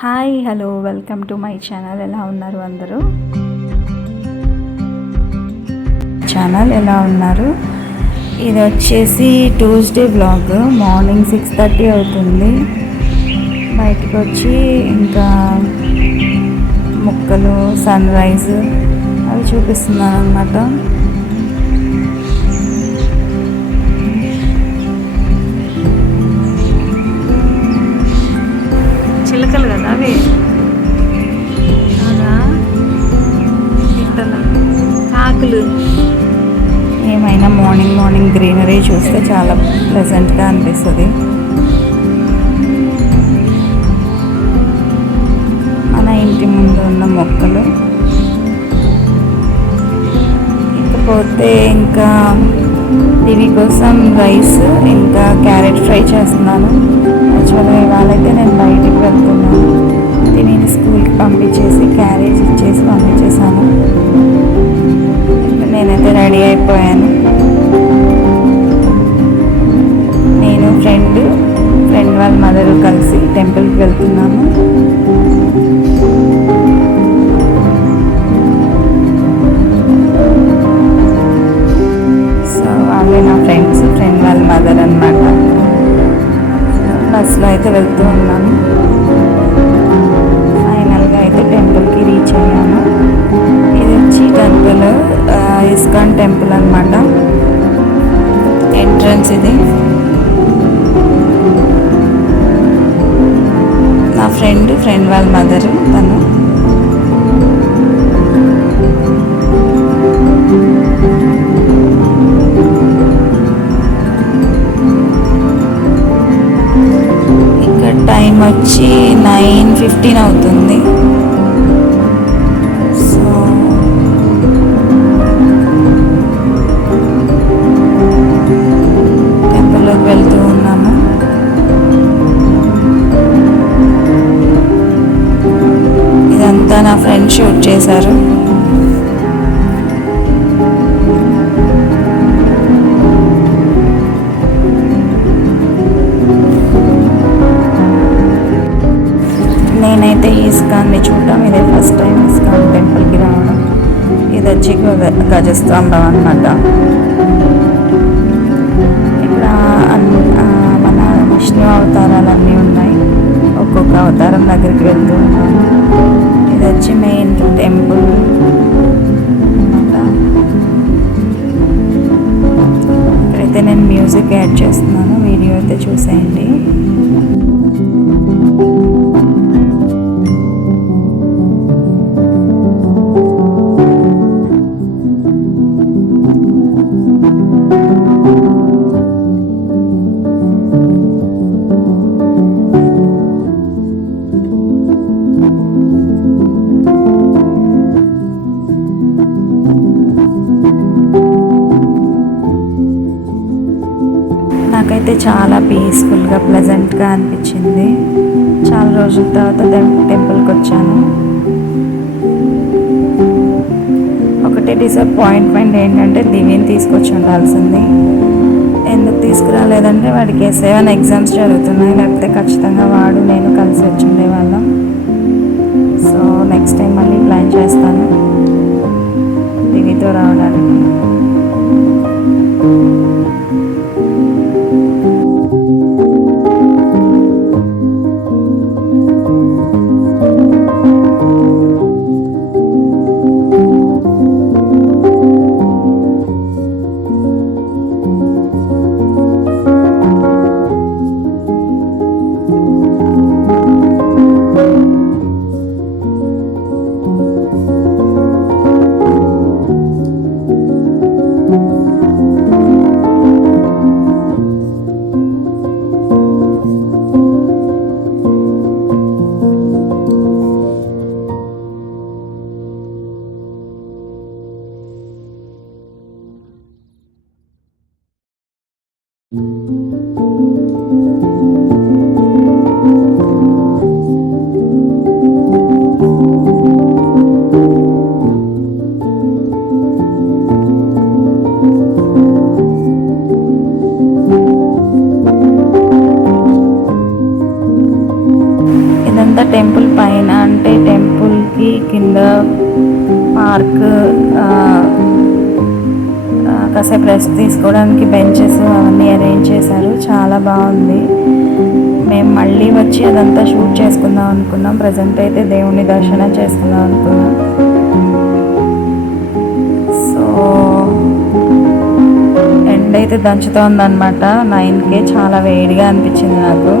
Hi hello welcome to my channel. ఎలా ఉన్నారు అందరూ? ఎలా ఉన్నారు? ఇది వచ్చేసి ట్యూస్డే వ్లాగ్. మార్నింగ్ 6:30 అవుతుంది. బయటకు వచ్చి ఇంకా మొక్కలు, సన్ రైజ్ అవి చూపిస్తున్నాను అన్నమాట. చిలకలు కదా అవి, కాకులు. ఏమైనా మార్నింగ్ గ్రీనరీ చూస్తే చాలా ప్లెజెంట్గా అనిపిస్తుంది. మన ఇంటి ముందు ఉన్న మొక్కలు. ఇకపోతే ఇంకా టీవీ కోసం రైస్ ఇంకా క్యారెట్ ఫ్రై చేస్తున్నాను. యాక్చువల్గా ఇవాళైతే నేను బయటికి వెళ్తున్నాను. నేను స్కూల్కి పంపించేసి క్యారేజ్ ఇచ్చేసి పంపించేసాను. నేనైతే రెడీ అయిపోయాను. నేను ఫ్రెండ్ వాళ్ళ మదర్ కలిసి టెంపుల్కి వెళ్తున్నాము. సో వాళ్ళే నా ఫ్రెండ్ వాళ్ళ మదర్ అన్నమాట. బస్సులో అయితే వెళ్తూ ఉన్నాను. ఫైనల్గా అయితే టెంపుల్కి రీచ్ అయ్యాను. ఇది వచ్చి టెంపుల్ ఇస్కాన్ టెంపుల్ అన్నమాట. ఎంట్రన్స్ ఇది. నా ఫ్రెండ్ వాళ్ళ మదరు తను. ఇక్కడ టైం వచ్చి 9:15 అవుతుంది. వెళ్తూ ఉన్నాము. ఇదంతా నా ఫ్రెండ్ షూట్ చేశారు. నేనైతే ఇస్కాన్ని చూడటం ఇదే ఫస్ట్ టైం. ఇస్కాన్ టెంపుల్కి రావడం. ఇది వచ్చి గజస్తంభం అన్నమాట. మన విష్ణు అవతారాలన్నీ ఉన్నాయి. ఒక్కొక్క అవతారం దగ్గరికి వెళ్తూ ఉన్నాను. ఇది వచ్చి మెయిన్ టెంపుల్ అన్నమాట. ఇక్కడైతే నేను మ్యూజిక్ యాడ్ చేస్తున్నాను. వీడియో అయితే చూసేయండి. నాకైతే చాలా పీస్ఫుల్గా ప్లెజెంట్గా అనిపించింది. చాలా రోజుల తర్వాత టెంపుల్కి వచ్చాను. ఒకటే డిసప్పాయింట్మెంట్ ఏంటంటే దివ్యని తీసుకొచ్చి ఉండాల్సింది. ఎందుకు తీసుకురాలేదంటే వాడికి S7 ఎగ్జామ్స్ జరుగుతున్నాయి. లేకపోతే ఖచ్చితంగా వాడు నేను కలిసి వచ్చి ఉండేవాళ్ళం. సో నెక్స్ట్ టైం మళ్ళీ ప్లాన్ చేస్తాను దివ్యతో రావడానికి. పైన అంటే టెంపుల్కి కింద పార్క్, కాసేపు రెస్ట్ తీసుకోవడానికి బెంచెస్ అవన్నీ అరేంజ్ చేశారు. చాలా బాగుంది. మేము మళ్ళీ వచ్చి అదంతా షూట్ చేసుకుందాం అనుకున్నాం. ప్రజెంట్ అయితే దేవుని దర్శనం చేసుకుందాం అనుకున్నాం. సో ఎండ్ అయితే దంచుతోందనమాట. 9కే చాలా వేడిగా అనిపించింది నాకు.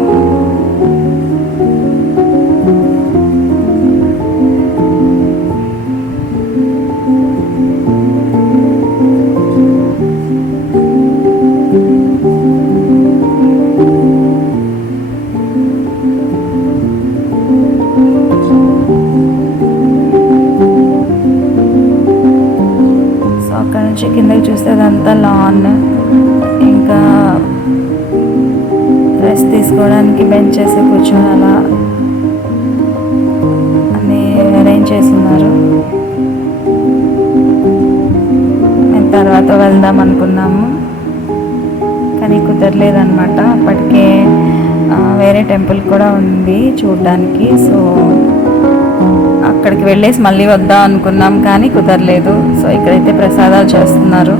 అక్కడ నుంచి కిందకి చూస్తే అదంతా లాన్, ఇంకా రెస్ట్ తీసుకోవడానికి బెంచెస్ కూర్చొని అలా అన్నీ అరేంజ్ చేస్తున్నారు. మేము తర్వాత వెళ్దాం అనుకున్నాము కానీ కుదరలేదన్నమాట. అప్పటికే వేరే టెంపుల్ కూడా ఉంది చూడడానికి. సో అక్కడికి వెళ్ళేసి మళ్ళీ వద్దాం అనుకున్నాం కానీ కుదరలేదు. సో ఇక్కడైతే ప్రసాదాలు చేస్తున్నారు.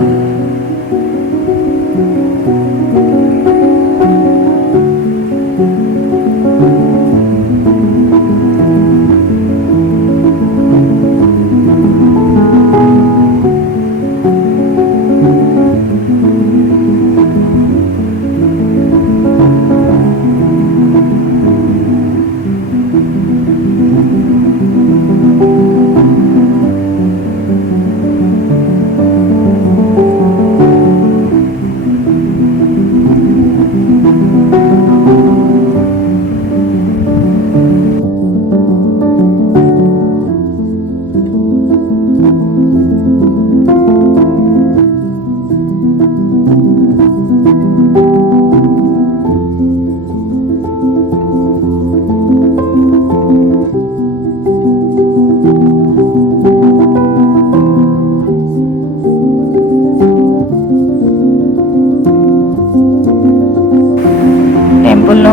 టెంపుల్లో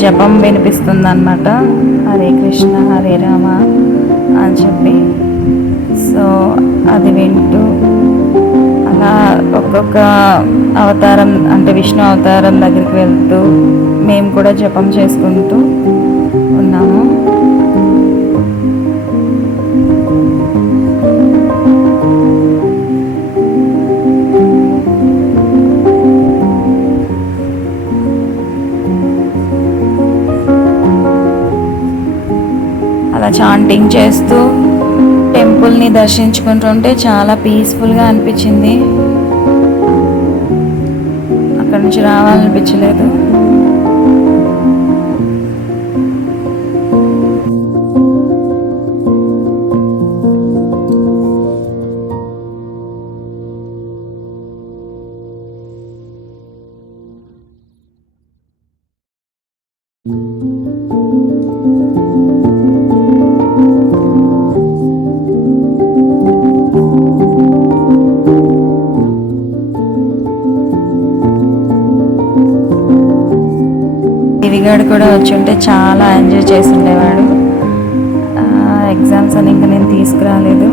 జపం వినిపిస్తుంది అన్నమాట. హరే కృష్ణ హరే రామ అని చెప్పి. సో అది వింటూ అలా ఒక్కొక్క అవతారం అంటే విష్ణు అవతారం దగ్గరికి వెళ్తూ మేము కూడా జపం చేసుకుంటూ ఉన్నాము. అలా చాంటింగ్ చేస్తూ టెంపుల్ని దర్శించుకుంటుంటే చాలా పీస్ఫుల్గా అనిపించింది. అక్కడి నుంచి రావాలనిపించలేదు. దివిగాడు కూడా వచ్చి ఉంటే చాలా ఎంజాయ్ చేసి ఉండేవాడు. ఎగ్జామ్స్ అని ఇంకా నేను తీసుకురాలేదు.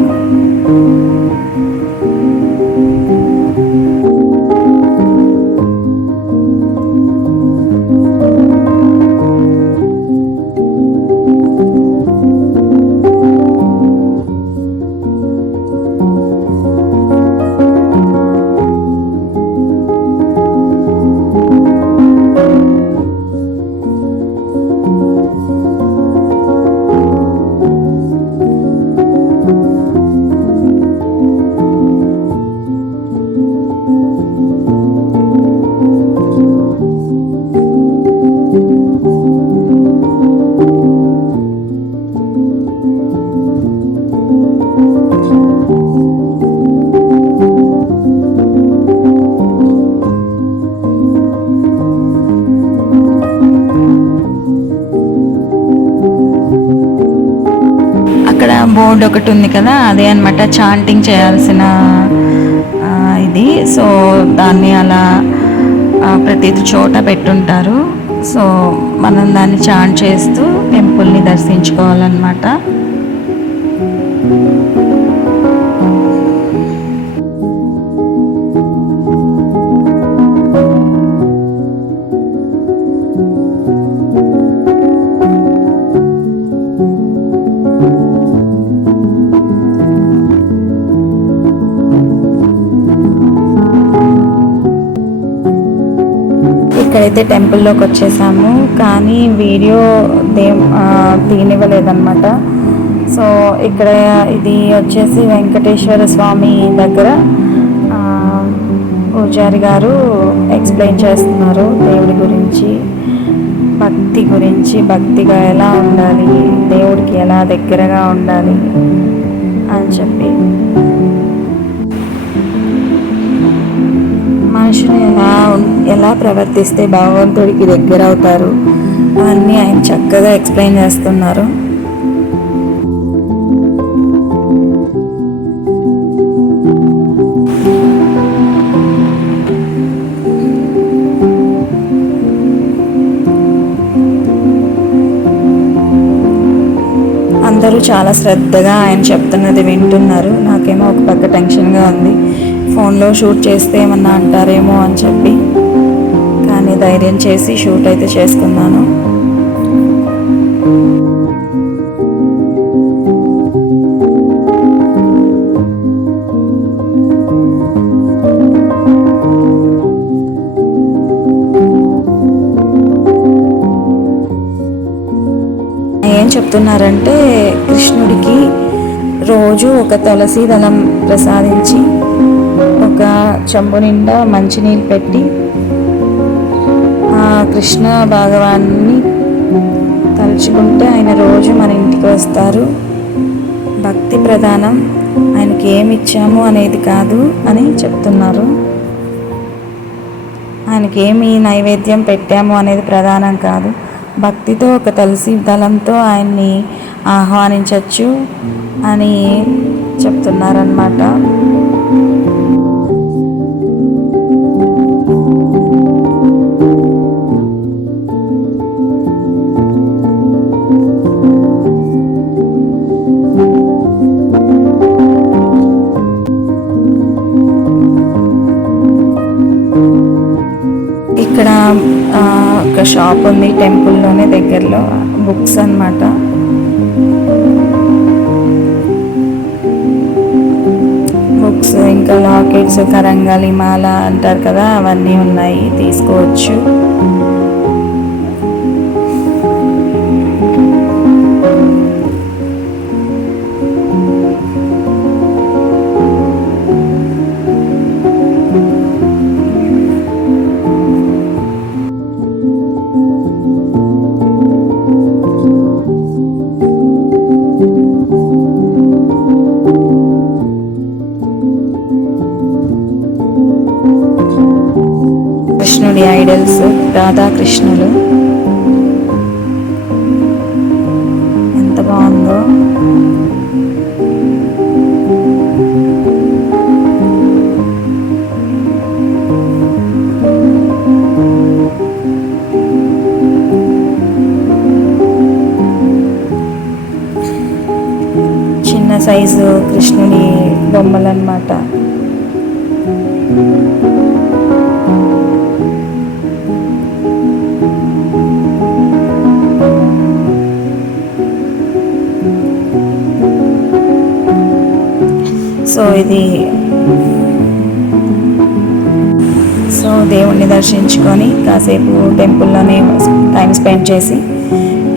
బోర్డు ఒకటి ఉంది కదా, అదే అనమాట చాంటింగ్ చేయాల్సిన ఇది. సో దాన్ని అలా ప్రతి చోట పెట్టుంటారు. సో మనం దాన్ని చాంట్ చేస్తూ టెంపుల్ టెంపుల్ని దర్శించుకోవాలన్నమాట. ఇక్కడైతే టెంపుల్లోకి వచ్చేసాము, కానీ వీడియో తీయనివ్వలేదన్నమాట. సో ఇక్కడ ఇది వచ్చేసి వెంకటేశ్వర స్వామి దగ్గర పూజారి గారు ఎక్స్ప్లెయిన్ చేస్తున్నారు దేవుడి గురించి, భక్తి గురించి, భక్తిగా ఎలా ఉండాలి, దేవుడికి ఎలా దగ్గరగా ఉండాలి అని చెప్పి, మనుషులు ఎలా ప్రవర్తిస్తే భగవంతుడికి దగ్గర అవుతారు అవన్నీ ఆయన చక్కగా ఎక్స్ప్లెయిన్ చేస్తున్నారు. అందరూ చాలా శ్రద్ధగా ఆయన చెప్తున్నది వింటున్నారు. నాకేమో ఒక పక్క టెన్షన్గా ఉంది, ఫోన్లో షూట్ చేస్తే ఏమన్నా అంటారేమో అని చెప్పి, కానీ ధైర్యం చేసి షూట్ అయితే చేసుకున్నాను. ఏం చెప్తున్నారంటే, కృష్ణుడికి రోజు ఒక తులసి దళం ప్రసాదించి ఒక చెంబు నిండా మంచినీళ్ళు పెట్టి ఆ కృష్ణ భగవాన్ని తలుచుకుంటే ఆయన రోజు మన ఇంటికి వస్తారు. భక్తి ప్రధానం, ఆయనకి ఏమి ఇచ్చాము అనేది కాదు అని చెప్తున్నారు. ఆయనకి ఏమి నైవేద్యం పెట్టాము అనేది ప్రధానం కాదు, భక్తితో ఒక తులసి దళంతో ఆయన్ని ఆహ్వానించవచ్చు అని చెప్తున్నారన్నమాట. ఇక్కడ ఒక షాప్ ఉంది టెంపుల్లోనే దగ్గరలో, బుక్స్ అన్నమాట. బుక్స్ ఇంకా లాకెట్స్, కరంగాలి మాల అంటారు కదా, అవన్నీ ఉన్నాయి, తీసుకోవచ్చు. కృష్ణుడి ఐడల్స్, రాధాకృష్ణులు, ఎంత బాగుందో. చిన్న సైజు కృష్ణుడి బొమ్మలు అన్నమాట. సో దేవుణ్ణి దర్శించుకొని కాసేపు టెంపుల్లోనే టైం స్పెండ్ చేసి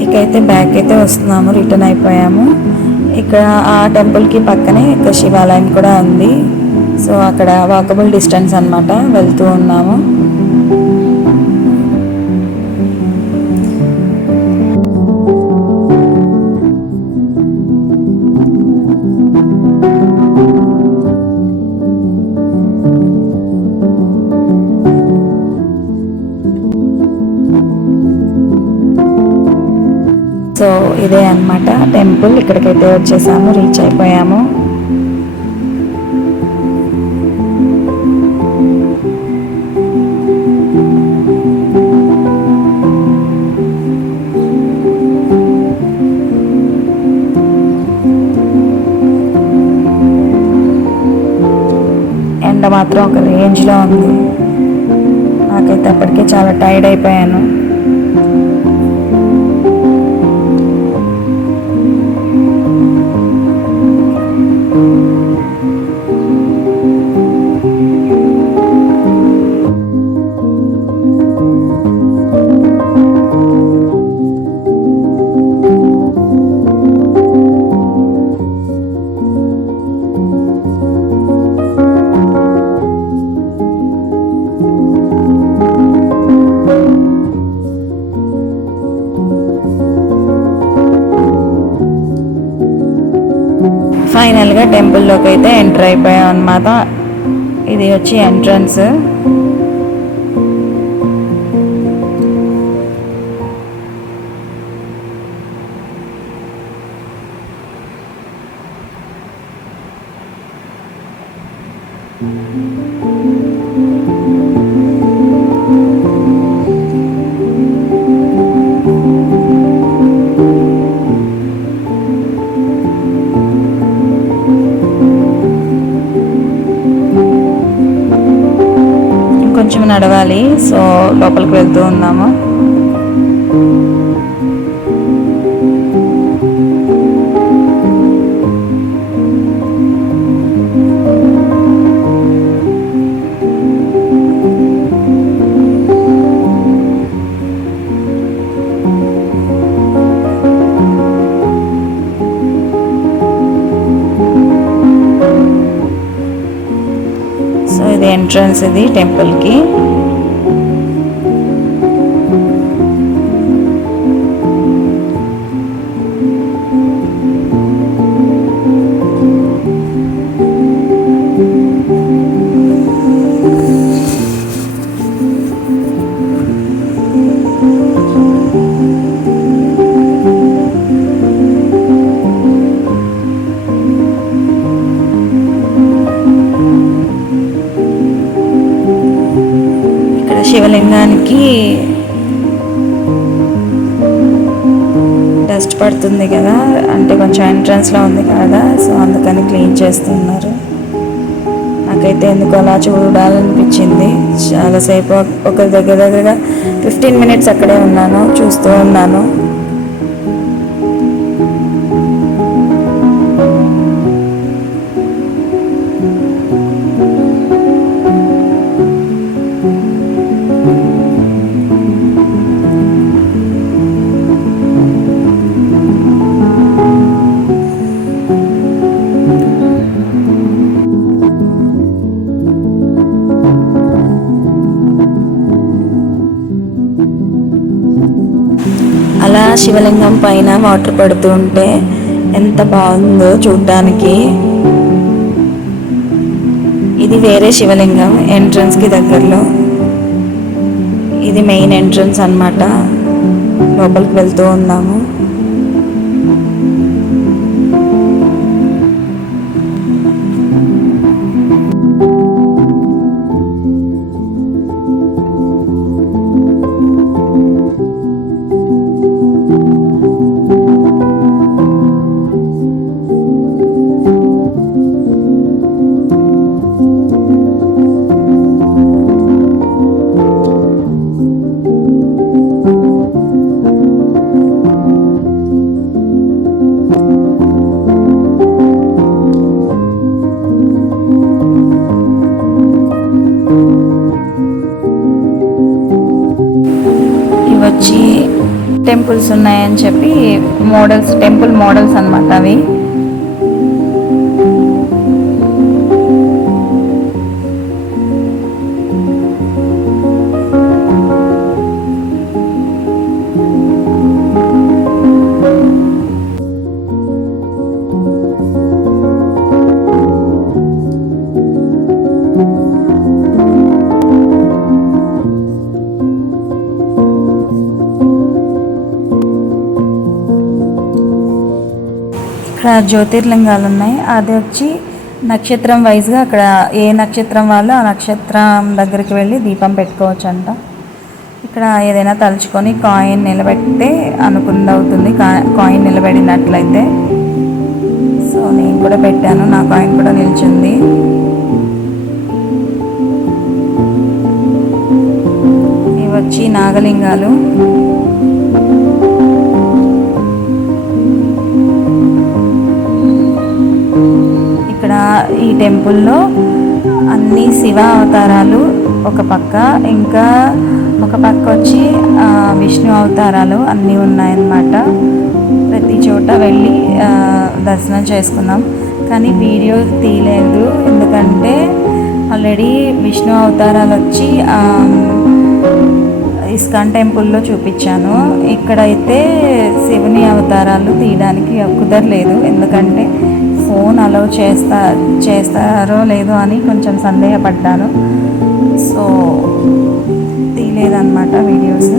ఇకైతే బ్యాక్ అయితే వస్తున్నాము, రిటర్న్ అయిపోయాము. ఇక్కడ ఆ టెంపుల్కి పక్కనే ఒక శివాలయం కూడా ఉంది. సో అక్కడ వాకబుల్ డిస్టెన్స్ అన్నమాట, వెళ్తూ ఉన్నాము. సో ఇదే అన్నమాట టెంపుల్, ఇక్కడికైతే వచ్చేసాము, రీచ్ అయిపోయాము. మాత్రం ఒక రేంజ్లో ఉంది. నాకైతే అప్పటికే చాలా టైర్డ్ అయిపోయాను. ఫైనల్గా టెంపుల్లోకి అయితే ఎంటర్ అయిపోయాం అన్నమాట. ఇది వచ్చి ఎంట్రన్స్. కొంచెం నడవాలి, సో లోపలికి వెళ్తూ ఉన్నాము. సో ఇది ఎంట్రన్స్, ఇది టెంపుల్కి. శివలింగానికి డస్ట్ పడుతుంది కదా, అంటే కొంచెం ఎంట్రన్స్లో ఉంది కదా, సో అందుకని క్లీన్ చేస్తున్నారు. నాకైతే ఎందుకు అలా చూడాలనిపించింది. చాలాసేపు ఒక దగ్గరగా 15 మినిట్స్ అక్కడే ఉన్నాను, చూస్తూ ఉన్నాను. అలా శివలింగం పైన వాటర్ పడుతూ ఉంటే ఎంత బాగుందో చూడ్డానికి. ఇది వేరే శివలింగం, ఎంట్రన్స్కి దగ్గరలో. ఇది మెయిన్ ఎంట్రన్స్ అన్నమాట. లోపలికి వెళ్తూ ఉన్నాము. వచ్చి టెంపుల్స్ ఉన్నాయని చెప్పి మోడల్స్, టెంపుల్ మోడల్స్ అన్నమాట అవి. ఇక్కడ జ్యోతిర్లింగాలు ఉన్నాయి. అది వచ్చి నక్షత్రం వైజ్గా అక్కడ ఏ నక్షత్రం వాళ్ళు ఆ నక్షత్రం దగ్గరికి వెళ్ళి దీపం పెట్టుకోవచ్చు అంట. ఇక్కడ ఏదైనా తలుచుకొని కాయిన్ నిలబెడితే అనుకున్నది అవుతుంది. కాయిన్ నిలబెడినట్లయితే. సో నేను కూడా పెట్టాను, నా కాయిన్ కూడా నిలిచింది. వచ్చి నాగలింగాలు. ఇక్కడ ఈ టెంపుల్లో అన్ని శివ అవతారాలు ఒక పక్క, ఇంకా ఒక పక్క వచ్చి విష్ణు అవతారాలు అన్నీ ఉన్నాయన్నమాట. ప్రతి చోట వెళ్ళి దర్శనం చేసుకున్నాం. కానీ వీడియో తీయలేదు, ఎందుకంటే ఆల్రెడీ విష్ణు అవతారాలు వచ్చి ఇస్కాన్ టెంపుల్లో చూపించాను. ఇక్కడైతే శివుని అవతారాలు తీయడానికి కుదరలేదు, ఎందుకంటే ఫోన్ అలౌ చేస్తారో లేదో అని కొంచెం సందేహపడ్డాను. So తీయలేదన్నమాట videos.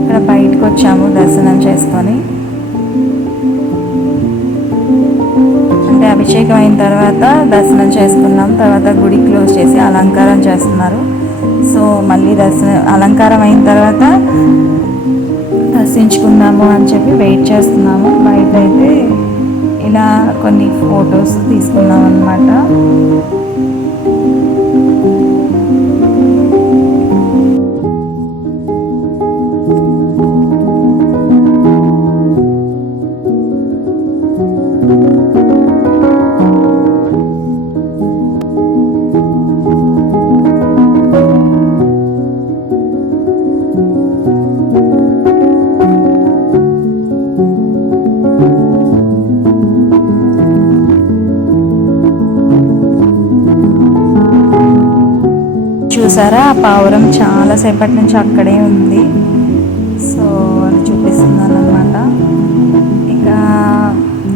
ఇక్కడ బయటకు వచ్చాము దర్శనం చేసుకొని. అంటే అభిషేకం అయిన తర్వాత దర్శనం చేసుకున్నాం. తర్వాత గుడి క్లోజ్ చేసి అలంకారం చేస్తున్నారు. సో మళ్ళీ అలంకారం అయిన తర్వాత దర్శించుకుందాము అని చెప్పి వెయిట్ చేస్తున్నాము. బయట అయితే ఇలా కొన్ని ఫొటోస్ తీసుకున్నాం అన్నమాట. చూసారా, ఆ పావురం చాలాసేపటి నుంచి అక్కడే ఉంది. సో అది చూపిస్తున్నాను అనమాట. ఇంకా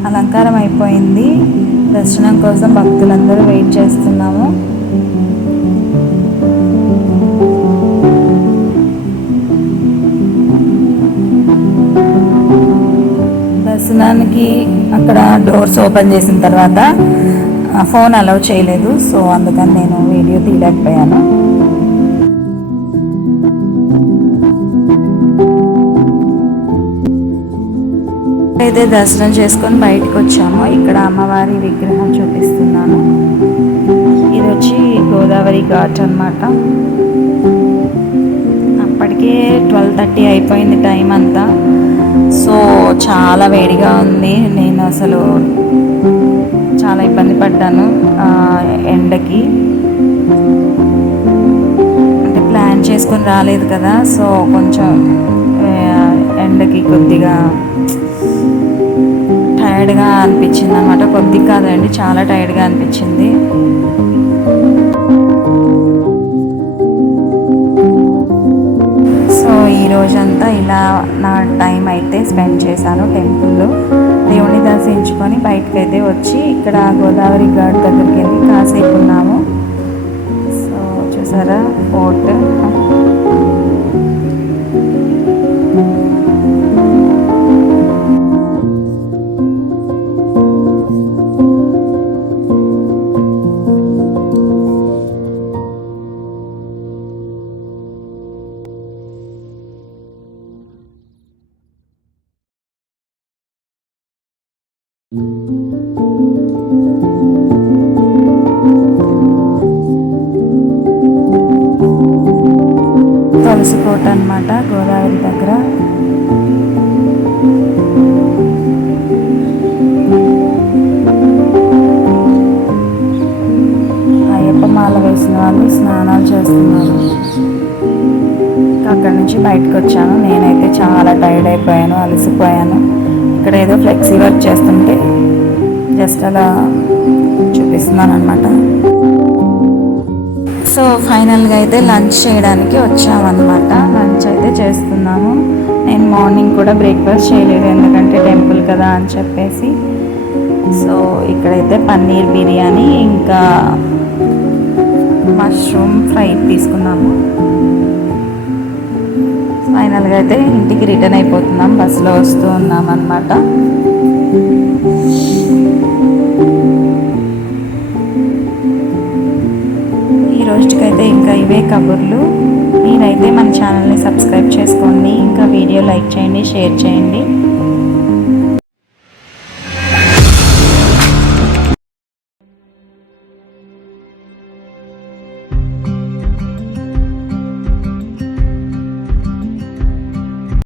అలంకారం అయిపోయింది. దర్శనం కోసం భక్తులందరూ వెయిట్ చేస్తున్నాము. దర్శనానికి అక్కడ డోర్స్ ఓపెన్ చేసిన తర్వాత ఫోన్ అలౌ చేయలేదు. సో అందుకని నేను వీడియో తీయలేకపోయాను. అయితే దర్శనం చేసుకొని బయటకు వచ్చాము. ఇక్కడ అమ్మవారి విగ్రహం చూపిస్తున్నాను. ఇది వచ్చి గోదావరి ఘాట్ అన్నమాట. అప్పటికే 12:30 అయిపోయింది టైం అంతా. సో చాలా వేడిగా ఉంది. నేను అసలు చాలా ఇబ్బంది పడ్డాను ఎండకి. అంటే ప్లాన్ చేసుకొని రాలేదు కదా, సో కొంచెం ఎండకి కొద్దిగా టైర్డ్గా అనిపించింది అనమాట. కొద్దిగా కాదండి, చాలా టైర్డ్గా అనిపించింది. సో ఈ రోజంతా ఇలా నా టైం అయితే స్పెండ్ చేశాను టెంపుల్లో. దేవుని దర్శించుకొని బయటకు అయితే వచ్చి ఇక్కడ గోదావరి ఘాట్ దగ్గరికి వెళ్ళి కాసేపు ఉన్నాము. సో చూసారా ఫోర్ట్. తులసి కోట అన్నమాట గోదావరి దగ్గర. అయ్యప్ప మాల వేసిన వాళ్ళు స్నానాలు చేస్తున్నారు. అక్కడి నుంచి బయటకు వచ్చాను. నేనైతే చాలా టైర్డ్ అయిపోయాను, అలసిపోయాను. ఇక్కడ ఏదో ఫ్లెక్సీ వర్క్ చేస్తుంటే జస్ట్ అలా చూపిస్తున్నాను అనమాట. సో ఫైనల్గా అయితే లంచ్ చేయడానికి వచ్చామన్నమాట. లంచ్ అయితే చేస్తున్నాము. నేను మార్నింగ్ కూడా బ్రేక్ఫాస్ట్ చేయలేదు, ఎందుకంటే టెంపుల్ కదా అని చెప్పేసి. సో ఇక్కడైతే పన్నీర్ బిర్యానీ ఇంకా మష్రూమ్ ఫ్రై తీసుకున్నాము. ఫైనల్గా అయితే ఇంటికి రిటర్న్ అయిపోతున్నాం. బస్సులో వస్తూ ఉన్నాం అన్నమాట. ఈ రోజుకైతే ఇంకా ఇవే కబుర్లు. మీరైతే మన ఛానల్ని సబ్స్క్రైబ్ చేసుకోండి, ఇంకా వీడియో లైక్ చేయండి, షేర్ చేయండి.